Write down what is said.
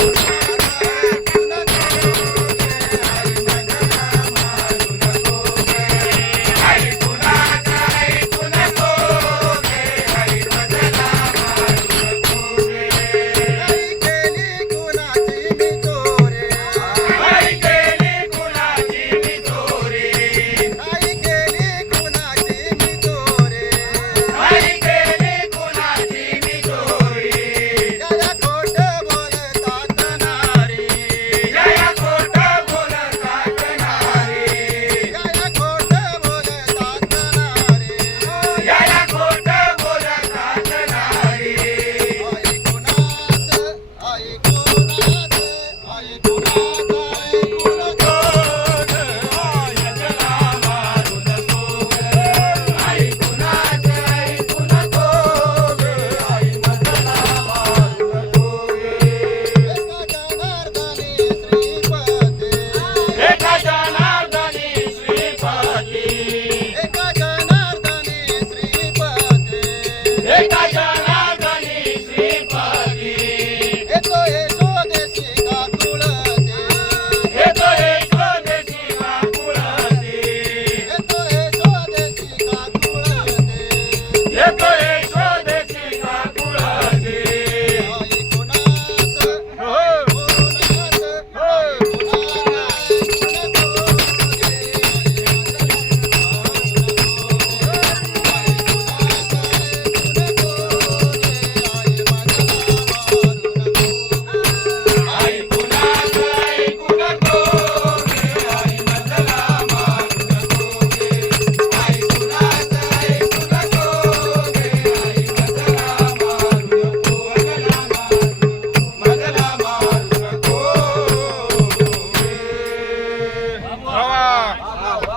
Thank you.